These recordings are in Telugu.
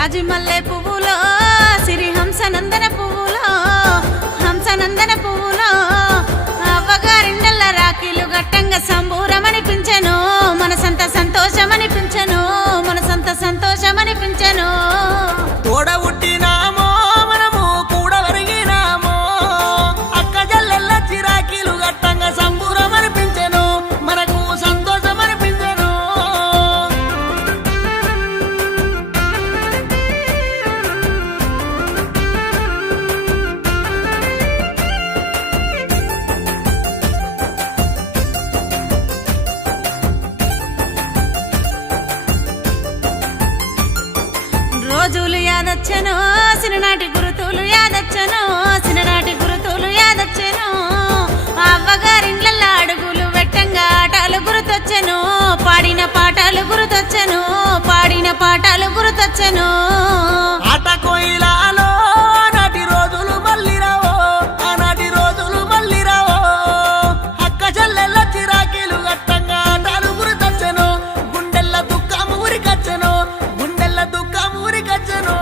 జాజిమల్లె పువ్వులో సిరి హంసనందన పువ్వులో హంసనందన పువ్వులో అవ్వగారిండల్ల రాఖీలు గట్టంగా సంబూరమనిపించెను మనసంత సంతోషమనిపించెను మనసంత సంతోషమనిపించెను తోడ పుట్టినామో మనము కూడా వరిగినామో అక్క జల్లెల్ల చిరాకీలు గట్టంగా సంబూరమనిపించెను మనకు సంతోషమనిపించెను రోజులు యాదొచ్చను సిననాటి గురుతులు యాదొచ్చను సిననాటి గురుతులు యాదొచ్చను అవ్వగారిండ్ల అడుగులు వెట్టంగా ఆటలు గుర్తొచ్చెను పాడిన పాటలు గుర్తొచ్చెను పాడిన పాటలు గుర్తొచ్చెను ఆట కోయిలాలో ఆనాటి రోజులు మళ్ళీ రావో ఆనాటి రోజులు మళ్ళీ రావో అక్క చెల్లెల్ల చిరాకీలు గట్టంగా ఆటలు గుర్తొచ్చెను గుండెల్ల దుఃఖం ఊరికొచ్చెను గుండెల్ల దుఃఖం ఊరికొచ్చెను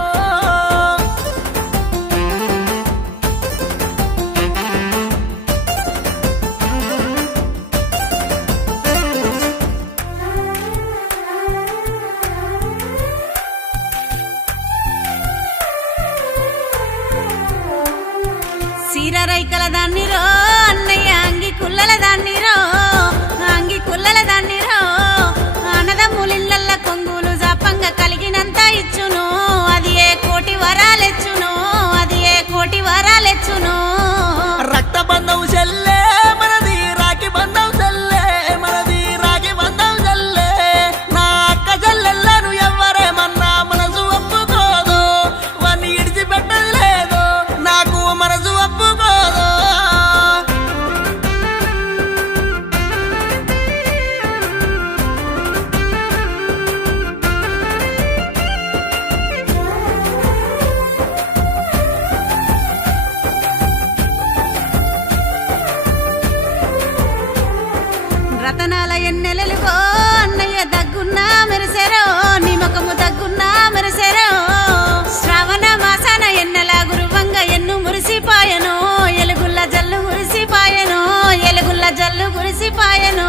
సీరరైకల దాన్నిరో అన్నయ్య అంగి కుల్లల దాన్నిరో అంగి కుల్లల దాన్నిరో అన్నదమ్ములిళ్ళల్ల కొంగులు జాపంగా కలిగినంత ఇచ్చును అది ఏ కోటి వరాలెచ్చును అది ఏ కోటి వరాలెచ్చును రక్త బంధం చెల్లే మనది రాఖీ బంధం చెల్లే మనది రాఖీ బంధం చెల్లే నా అక్క చెల్లెళ్ళను ఎవ్వరేమన్నా మనసు ఒప్పుకోదు వాన్ని ఇడిచిపెట్టదు లేదు నాకు మనసు ఒప్పుకోదు రతనాల ఎన్నెలలుగో అన్నయ్య దగ్గున్నా మెరిసెరో నీ ముఖము దగ్గున్నా మెరిసెరో శ్రావణ మాసాన ఎన్నెల గురువంగా ఎన్ను మురిసిపాయను ఎలుగుల్ల జల్లు గురిసిపాయను ఎలుగుల్ల జల్లు గురిసిపాయను